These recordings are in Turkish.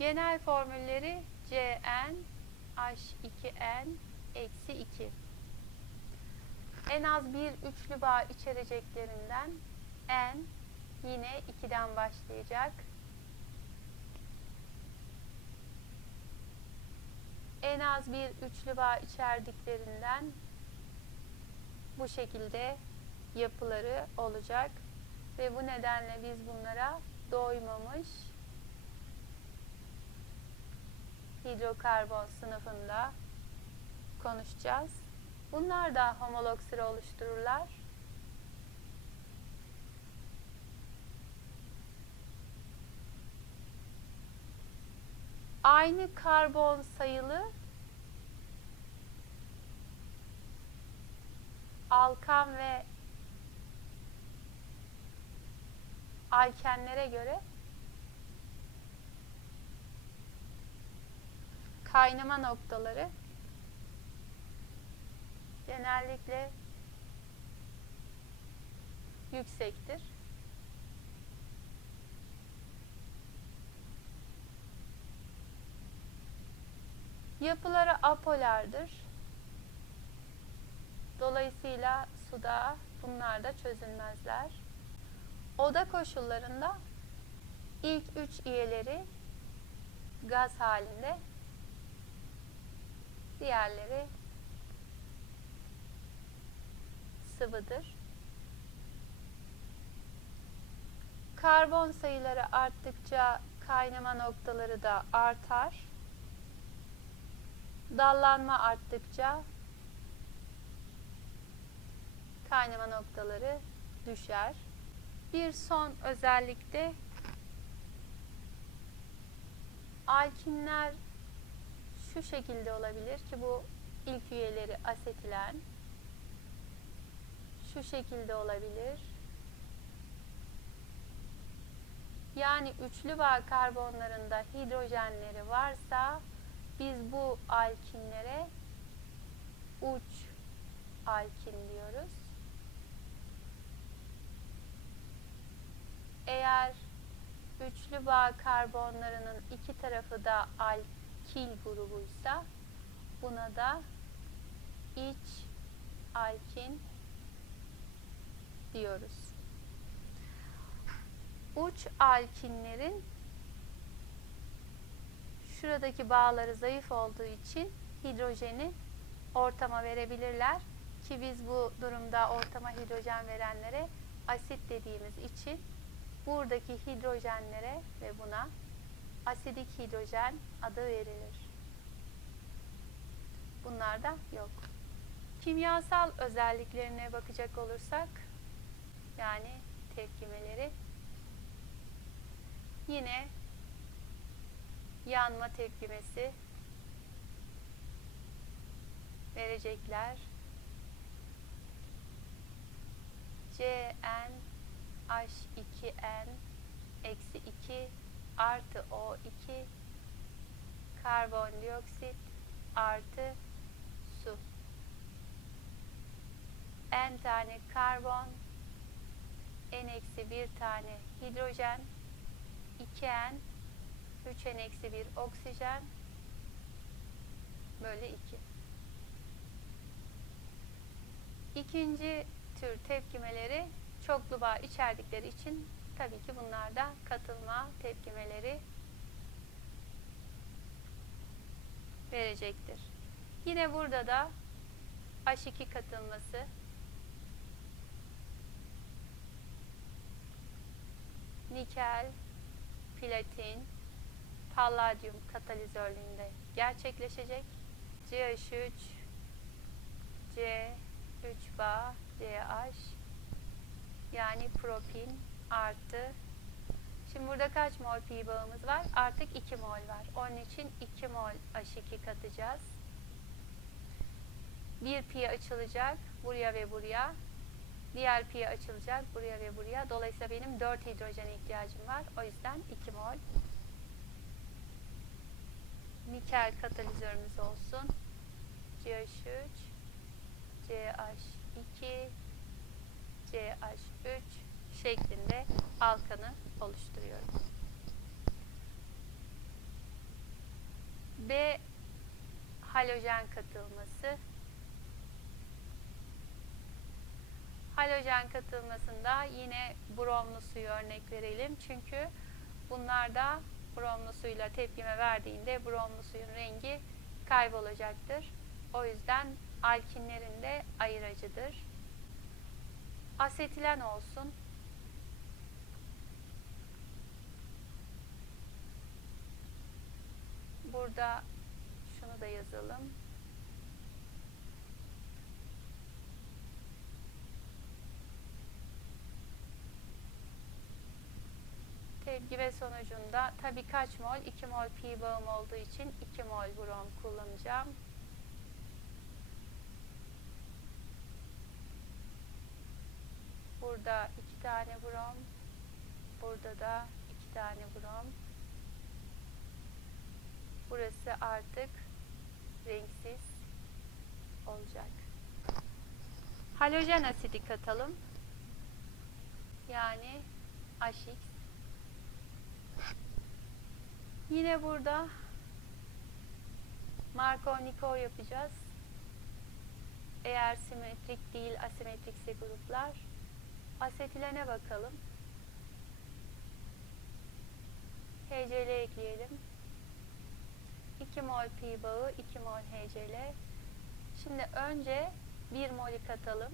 Genel formülleri Cn H2n eksi 2. En az bir üçlü bağ içereceklerinden n yine 2'den başlayacak. En az bir üçlü bağ içerdiklerinden bu şekilde yapıları olacak ve bu nedenle biz bunlara doymamış hidrokarbon sınıfında konuşacağız. Bunlar da homolog sıra oluştururlar. Aynı karbon sayılı alkan ve alkenlere göre kaynama noktaları genellikle yüksektir. Yapıları apolardır. Dolayısıyla suda bunlar da çözülmezler. Oda koşullarında ilk üç üyeleri gaz halinde, diğerleri sıvıdır. Karbon sayıları arttıkça kaynama noktaları da artar. Dallanma arttıkça kaynama noktaları düşer. Bir son özellik de alkinler şu şekilde olabilir ki bu ilk üyeleri asetilen şu şekilde olabilir. Yani üçlü bağ karbonlarında hidrojenleri varsa biz bu alkinlere uç alkin diyoruz. Eğer üçlü bağ karbonlarının iki tarafı da alkil grubuysa buna da iç alkin diyoruz. Uç alkinlerin şuradaki bağları zayıf olduğu için hidrojeni ortama verebilirler ki biz bu durumda ortama hidrojen verenlere asit dediğimiz için buradaki hidrojenlere ve buna asidik hidrojen adı verilir. Bunlar da yok. Kimyasal özelliklerine bakacak olursak yani tepkimeleri yine yanma tepkimesi verecekler. Cn H2n eksi 2 artı O2 karbondioksit artı su. N tane karbon, N eksi 1 tane hidrojen, 2N, 3N eksi 1 oksijen, böyle 2. İkinci tür tepkimeleri çoklu bağ içerdikleri için tabii ki bunlar da katılma tepkimeleri verecektir. Yine burada da H2 katılması nikel, platin, palladyum katalizörlüğünde gerçekleşecek. CH3, C3 bağ, CH yani propin artı Şimdi burada kaç mol pi bağımız var? Artık 2 mol var. Onun için 2 mol H2 katacağız. Bir pi açılacak buraya ve buraya. Diğer pi açılacak buraya ve buraya. Dolayısıyla benim 4 hidrojene ihtiyacım var. O yüzden 2 mol. Nikel katalizörümüz olsun. CH3 CH2 CH3 şeklinde alkanı oluşturuyorum. halojen katılması. Halojen katılmasında yine bromlu suyu örnek verelim. Çünkü bunlarda bromlu suyla tepkime verdiğinde bromlu suyun rengi kaybolacaktır. O yüzden alkinlerin de ayırıcıdır. Asetilen olsun. Burada şunu da yazalım. Tepkime sonucunda tabii kaç mol? 2 mol pi bağım olduğu için 2 mol brom kullanacağım. Burada 2 tane brom. Burada da 2 tane brom. Burası artık renksiz olacak. Halojen asidi katalım. Yani HX. Yine burada Markov-Nikov yapacağız. Eğer simetrik değil asimetrikse gruplar. Asetilene bakalım. HCl ekleyelim. 2 mol pi bağı, 2 mol HCl. Şimdi önce 1 molü katalım.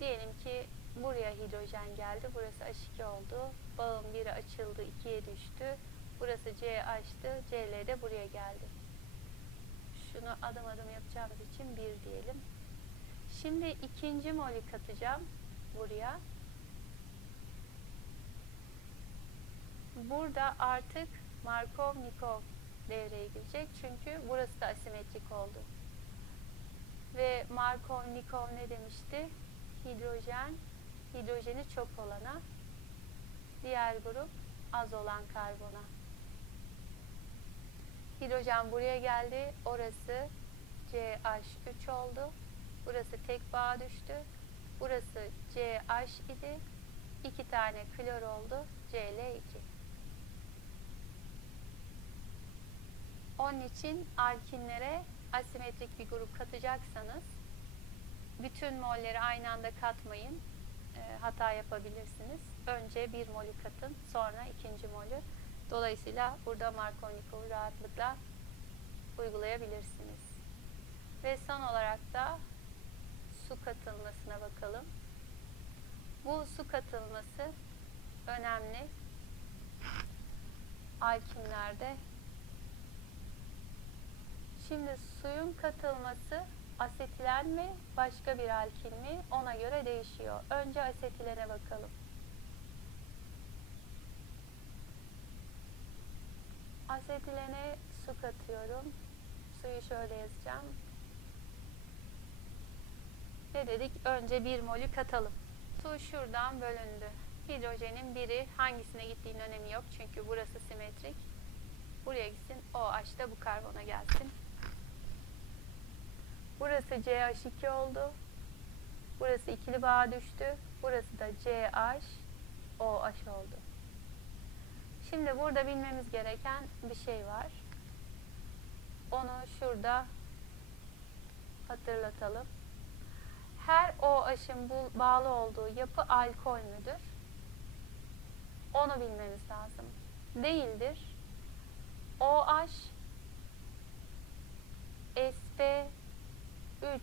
Diyelim ki buraya hidrojen geldi. Burası H2 oldu. Bağım 1'e açıldı, 2'ye düştü. Burası C açtı. Cl de buraya geldi. Şunu adım adım yapacağımız için 1 diyelim. Şimdi ikinci molü katacağım buraya. Burada artık Markov-Nikov devreye girecek. Çünkü burası da asimetrik oldu. Ve Markov-Nikov ne demişti? Hidrojen, hidrojeni çok olana, diğer grup az olan karbona. Hidrojen buraya geldi. Orası CH3 oldu. Burası tek bağ düştü. Burası CH idi. İki tane klor oldu. Cl2. Onun için alkinlere asimetrik bir grup katacaksanız bütün molleri aynı anda katmayın. E, hata yapabilirsiniz. Önce bir molü katın. Sonra ikinci molü. Dolayısıyla burada Markovnikov'u rahatlıkla uygulayabilirsiniz. Ve son olarak da su katılmasına bakalım. Bu su katılması önemli. Alkinlerde. Şimdi suyun katılması asetilen mi başka bir alkin mi ona göre değişiyor. Önce asetilene bakalım. Asetilene su katıyorum. Suyu şöyle yazacağım. Ne dedik? Önce bir molü katalım. Su şuradan bölündü. Hidrojenin biri hangisine gittiğinin önemi yok. Çünkü burası simetrik. Buraya gitsin. OH da bu karbona gelsin. Burası CH2 oldu. Burası ikili bağ düştü. Burası da CH, OH oldu. Şimdi burada bilmemiz gereken bir şey var. Onu şurada hatırlatalım. Her OH'ın bağlı olduğu yapı alkol müdür? Onu bilmemiz lazım. Değildir. OH SP 3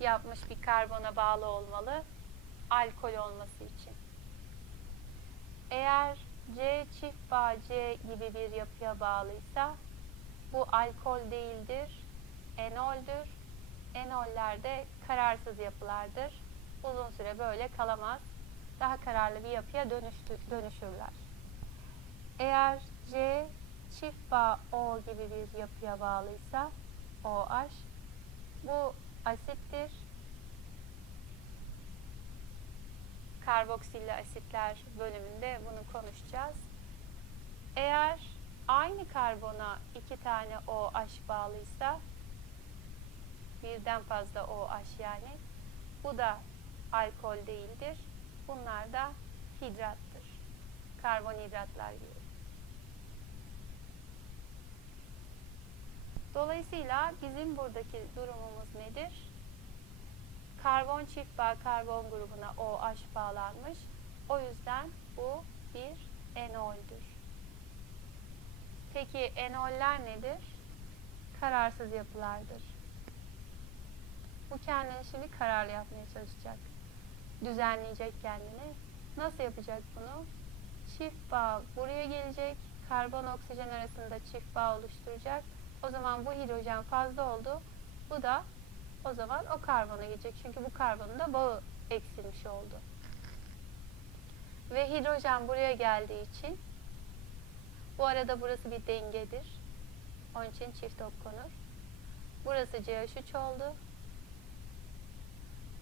yapmış bir karbona bağlı olmalı alkol olması için. Eğer C çift bağ C gibi bir yapıya bağlıysa bu alkol değildir, enoldür. Enoller de kararsız yapılardır. Uzun süre böyle kalamaz. Daha kararlı bir yapıya dönüşürler. Eğer C çift bağ O gibi bir yapıya bağlıysa OH bu asittir. Karboksilli asitler bölümünde bunu konuşacağız. Eğer aynı karbona iki tane OH bağlıysa birden fazla OH yani bu da alkol değildir. Bunlar da hidrattır. Karbonhidratlar gibi. Dolayısıyla bizim buradaki durumumuz nedir? Karbon çift bağ karbon grubuna OH bağlanmış. O yüzden bu bir enoldür. Peki enoller nedir? Kararsız yapılardır. Bu kendini şimdi kararlı yapmaya çalışacak. Düzenleyecek kendini. Nasıl yapacak bunu? Çift bağ buraya gelecek. Karbon oksijen arasında çift bağ oluşturacak. O zaman bu hidrojen fazla oldu. Bu da o zaman o karbona gidecek. Çünkü bu karbonun da bağı eksilmiş oldu. Ve hidrojen buraya geldiği için bu arada burası bir dengedir. Onun için çift ok konur. Burası CH3 oldu.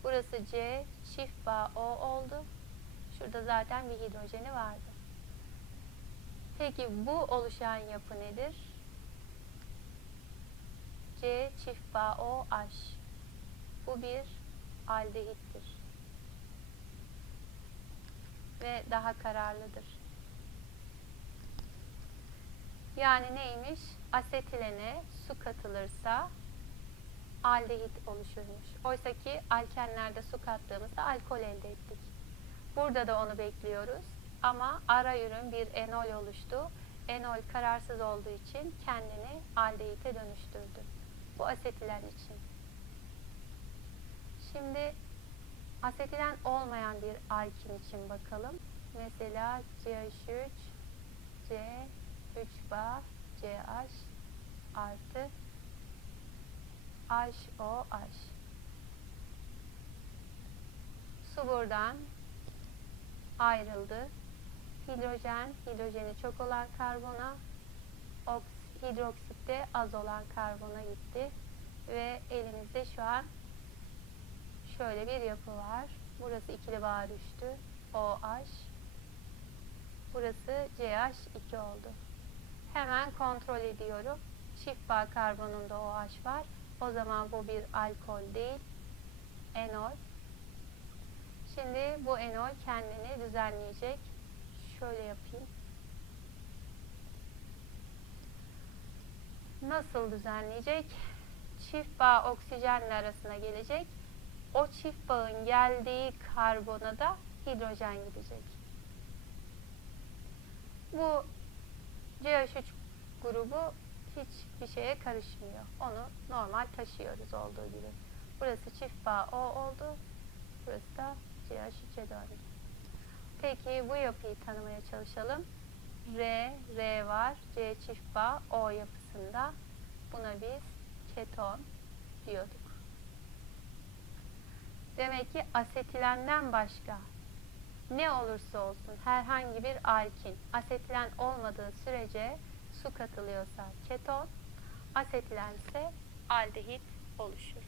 Burası C çift bağ O oldu. Şurada zaten bir hidrojeni vardı. Peki bu oluşan yapı nedir? C çift bağ OH. Bu bir aldehittir. Ve daha kararlıdır. Yani neymiş? Asetilene su katılırsa aldehit oluşurmuş. Oysa ki alkenlerde su kattığımızda alkol elde ettik. Burada da onu bekliyoruz. Ama ara ürün bir enol oluştu. Enol kararsız olduğu için kendini aldehite dönüştürdü. Bu asetilen için. Şimdi asetilen olmayan bir alkin için bakalım. Mesela CH3, C, 3 bağ, CH artı HOH. Su buradan ayrıldı. Hidrojen, hidrojeni çok olan karbona, hidroksit de az olan karbona gitti. Ve elimizde şu an şöyle bir yapı var. Burası ikili bağ düştü. OH. Burası CH2 oldu. Hemen kontrol ediyorum. Çift bağ karbonunda OH var. O zaman bu bir alkol değil, enol. Şimdi bu enol kendini düzenleyecek. Şöyle yapayım. Nasıl düzenleyecek? Çift bağ oksijenle arasına gelecek. O çift bağın geldiği karbona da hidrojen gidecek. Bu CH3 grubu hiçbir şeye karışmıyor. Onu normal taşıyoruz olduğu gibi. Burası çift bağ O oldu. Burası da CH3'e döndü. Peki bu yapıyı tanımaya çalışalım. R, R var. C çift bağ O yapısında. Buna biz keton diyorduk. Demek ki asetilenden başka ne olursa olsun herhangi bir alkin asetilen olmadığı sürece su katılıyorsa keton, asetilense aldehit oluşur.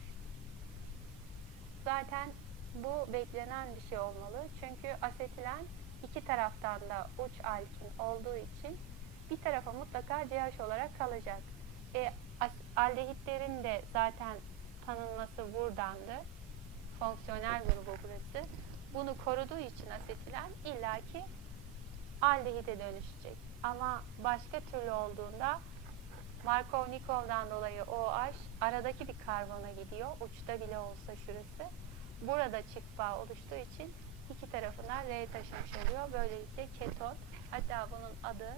Zaten bu beklenen bir şey olmalı. Çünkü asetilen iki taraftan da uç alkin olduğu için bir tarafa mutlaka CH olarak kalacak. E, aldehitlerin de zaten tanınması buradandı. Fonksiyonel grubu burası. Bunu koruduğu için asetilen illaki aldehite dönüşecek. Ama başka türlü olduğunda Markov-Nikol'dan dolayı OH aradaki bir karbona gidiyor. Uçta bile olsa şurası. Burada çift bağ oluştuğu için iki tarafına R taşımış oluyor. Böylelikle keton. Hatta bunun adı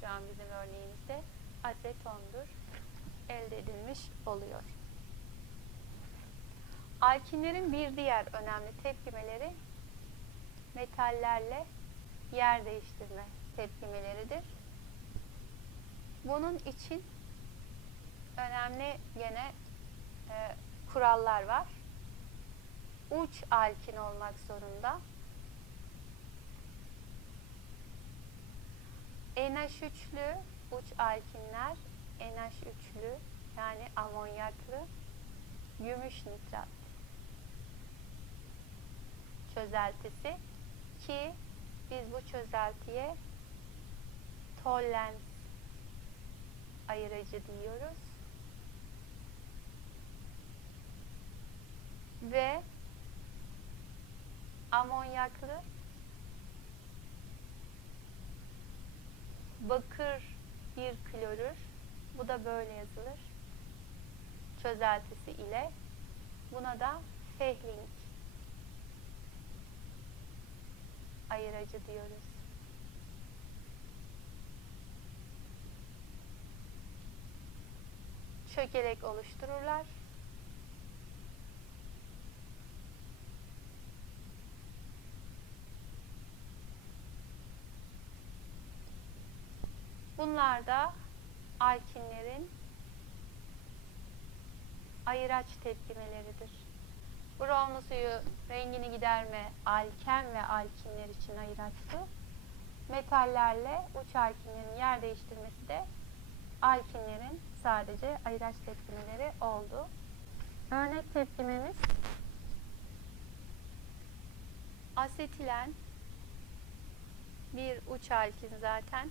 şu an bizim örneğimizde asetondur. Elde edilmiş oluyor. Alkinlerin bir diğer önemli tepkimeleri metallerle yer değiştirme tepkimeleridir. Bunun için önemli gene e, kurallar var. Uç alkin olmak zorunda. NH3'lü uç alkinler NH3'lü yani amonyaklı gümüş nitrat çözeltisi ki biz bu çözeltiye tollens ayırıcı diyoruz. Ve amonyaklı bakır bir klorür. Bu da böyle yazılır. çözeltisi ile buna da Fehling ayıracı diyoruz. Çökelek oluştururlar. Bunlar da alkinlerin ayıraç tepkimeleridir. Bromlu suyu rengini giderme alken ve alkinler için ayıraç. Metallerle uç alkinlerin yer değiştirmesi de alkinlerin sadece ayıraç tepkimeleri oldu. Örnek tepkimemiz asetilen bir uç alkin zaten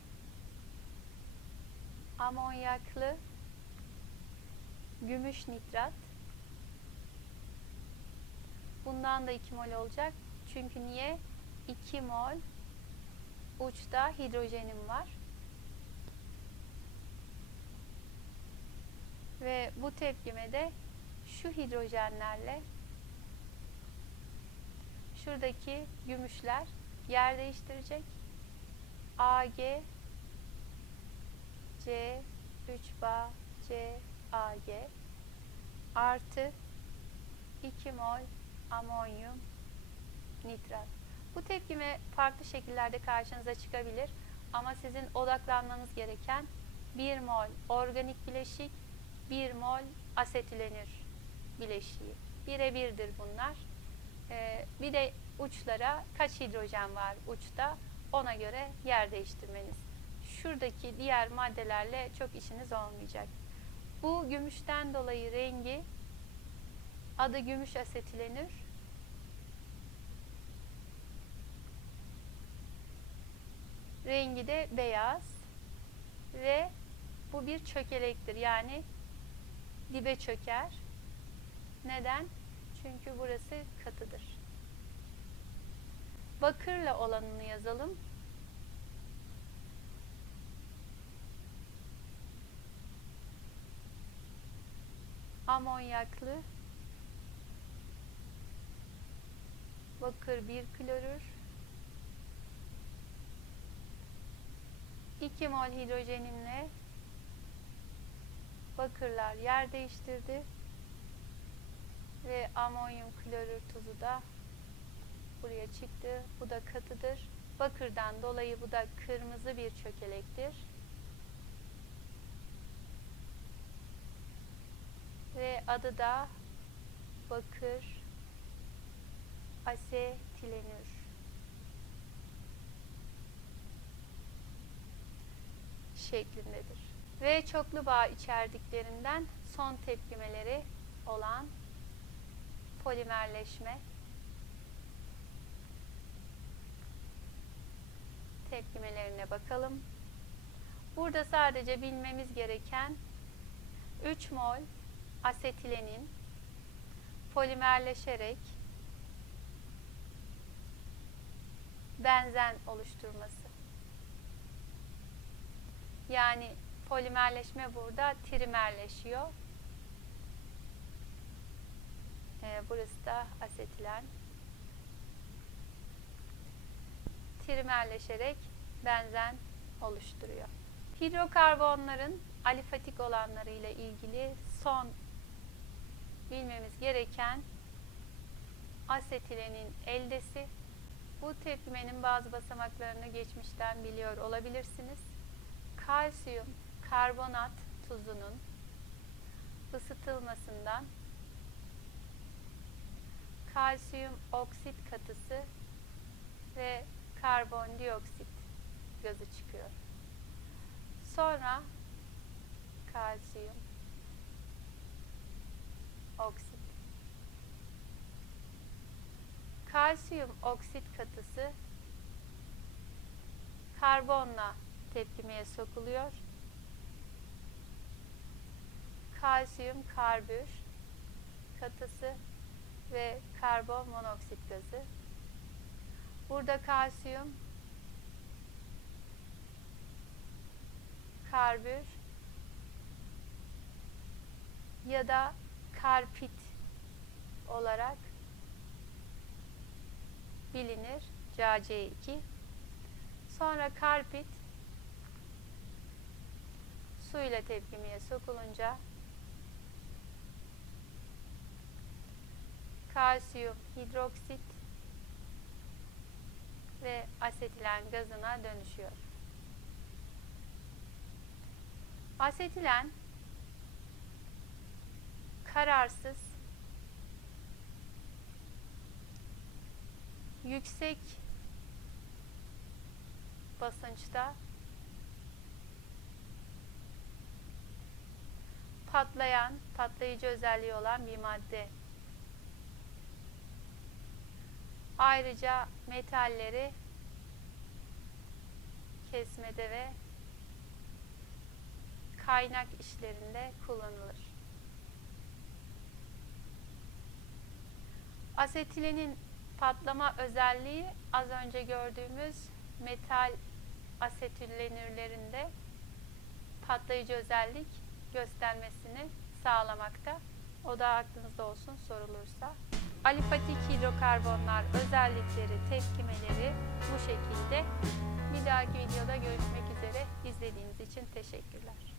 amonyaklı gümüş nitrat. Bundan da 2 mol olacak. Çünkü niye? 2 mol uçta hidrojenim var. Ve bu tepkime de şu hidrojenlerle şuradaki gümüşler yer değiştirecek. Ag C 3 bağ C Ag artı 2 mol amonyum nitrat. Bu tepkime farklı şekillerde karşınıza çıkabilir ama sizin odaklanmanız gereken 1 mol organik bileşik, 1 mol asetilenür bileşiği. Birebirdir bunlar. Ee, bir de uçlara kaç hidrojen var uçta ona göre yer değiştirmeniz. Şuradaki diğer maddelerle çok işiniz olmayacak. Bu gümüşten dolayı rengi adı gümüş asetilenür. Rengi de beyaz ve bu bir çökelektir. Yani dibe çöker. Neden? Çünkü burası katıdır. Bakırla olanını yazalım. Amonyaklı bakır bir klorür 2 mol hidrojenimle bakırlar yer değiştirdi ve amonyum klorür tuzu da buraya çıktı. Bu da katıdır. Bakırdan dolayı bu da kırmızı bir çökelektir. Ve adı da bakır asetilenür. şeklindedir. Ve çoklu bağ içerdiklerinden son tepkimeleri olan polimerleşme tepkimelerine bakalım. Burada sadece bilmemiz gereken 3 mol asetilenin polimerleşerek benzen oluşturması. Yani polimerleşme burada trimerleşiyor. Ee, burası da asetilen. Trimerleşerek benzen oluşturuyor. Hidrokarbonların alifatik olanları ile ilgili son bilmemiz gereken asetilenin eldesi. Bu tepkimenin bazı basamaklarını geçmişten biliyor olabilirsiniz. Kalsiyum karbonat tuzunun ısıtılmasından kalsiyum oksit katısı ve karbondioksit gazı çıkıyor. Sonra kalsiyum oksit. Kalsiyum oksit katısı karbonla tepkimeye sokuluyor. Kalsiyum karbür katısı ve karbon monoksit gazı. Burada kalsiyum karbür ya da karpit olarak bilinir. CaC2. Sonra karpit su ile tepkimeye sokulunca kalsiyum hidroksit ve asetilen gazına dönüşüyor. Asetilen kararsız yüksek basınçta patlayan, patlayıcı özelliği olan bir madde. Ayrıca metalleri kesmede ve kaynak işlerinde kullanılır. Asetilenin patlama özelliği az önce gördüğümüz metal asetüllenürlerinde patlayıcı özellik göstermesini sağlamakta. O da aklınızda olsun sorulursa. Alifatik hidrokarbonlar özellikleri, tepkimeleri bu şekilde. Bir dahaki videoda görüşmek üzere. İzlediğiniz için teşekkürler.